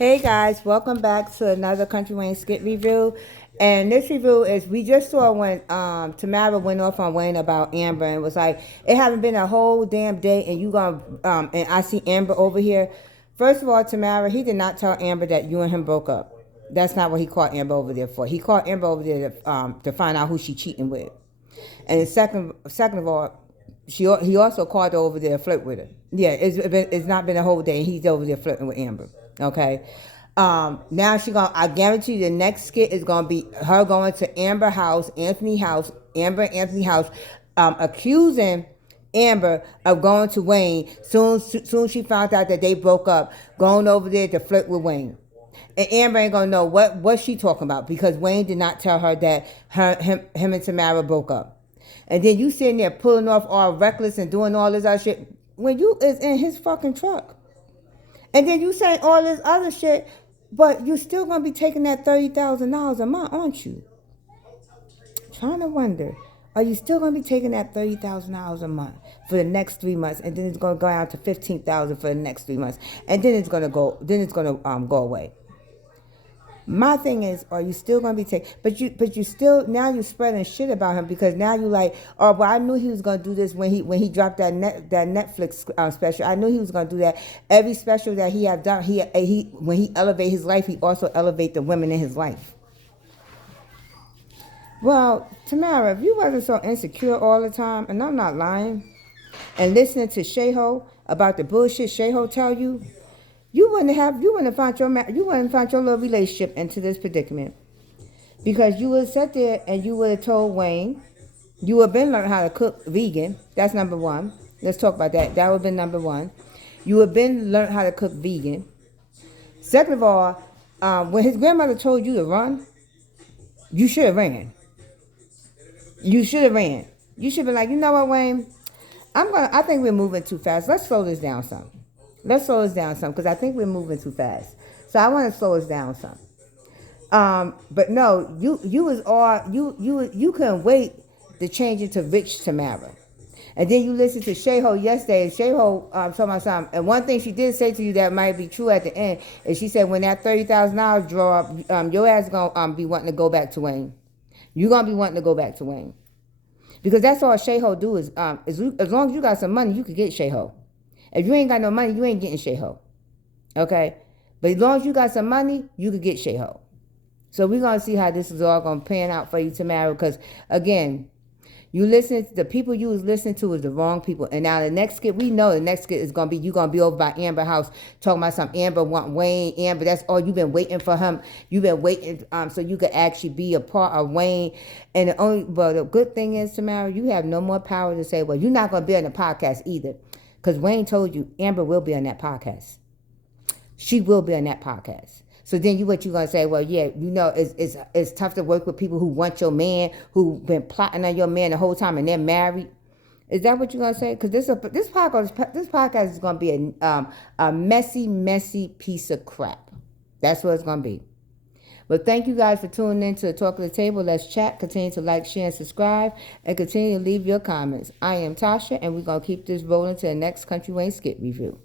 Hey guys, welcome back to another Country Wayne skit review. And this review is we just saw when Tamara went off on Wayne about Amber and was like, it haven't been a whole damn day and you gonna and I see Amber over here. First of all, Tamara, he did not tell Amber that you and him broke up. That's not what he called Amber over there for. He called Amber over there to find out who she cheating with. And second of all, he also called her over there to flirt with her. Yeah, it's not been a whole day. He's over there flirting with Amber. Okay. Now I guarantee you the next skit is gonna be her going to Amber house, Amber and Anthony house, accusing Amber of going to Wayne soon she found out that they broke up, going over there to flirt with Wayne. And Amber ain't gonna know what she talking about because Wayne did not tell her that him and Tamara broke up. And then you sitting there pulling off all reckless and doing all this other shit when you is in his fucking truck. And then you say all this other shit, but you still gonna be taking that $30,000 a month, aren't you? Trying to wonder, are you still gonna be taking that $30,000 a month for the next 3 months, and then it's gonna go out to $15,000 for the next 3 months, and then it's gonna go away. My thing is, are you still gonna be taking? But you still now you spreading shit about him because now you like, oh, well, I knew he was gonna do this when he dropped that Netflix special. I knew he was gonna do that. Every special that he have done, he when he elevate his life, he also elevate the women in his life. Well, Tamara, if you wasn't so insecure all the time, and I'm not lying, and listening to Sheho about the bullshit Sheho tell you, you wouldn't have found your little relationship into this predicament. Because you would have sat there and you would have told Wayne, you would have been learning how to cook vegan. That's number one. Let's talk about that. That would have been number one. You would have been learning how to cook vegan. Second of all, when his grandmother told you to run, you should have ran. You should have ran. You should have been like, you know what, Wayne? I think we're moving too fast. Let's slow this down some. Because I think we're moving too fast. So I want to slow us down some. But no, you couldn't wait to change it to Rich Tamara. And then you listened to Sheho yesterday, and Sheho told my son, and one thing she did say to you that might be true at the end is she said when that $30,000 draw up, your ass gonna be wanting to go back to Wayne. You're gonna be wanting to go back to Wayne. Because that's all Sheho do is as long as you got some money, you could get Sheho. If you ain't got no money, you ain't getting Sheho. Okay? But as long as you got some money, you could get Sheho. So we're going to see how this is all going to pan out for you, Tamara. Because, again, the people you was listening to is the wrong people. And now the next skit, we know the next skit is going to be, you're going to be over by Amber house talking about some Amber want Wayne. Amber, that's all you've been waiting for him. You've been waiting so you could actually be a part of Wayne. And the good thing is, Tamara, you have no more power to say, well, you're not going to be on the podcast either. Because Wayne told you Amber will be on that podcast. She will be on that podcast. So then what you going to say? Well, yeah, it's tough to work with people who want your man, who been plotting on your man the whole time and they're married. Is that what you're going to say? Because this podcast is going to be a messy, messy piece of crap. That's what it's going to be. But thank you guys for tuning in to the Talk of the Table. Let's chat. Continue to like, share, and subscribe. And continue to leave your comments. I am Tasha, and we're going to keep this rolling to the next Country Wayne skit review.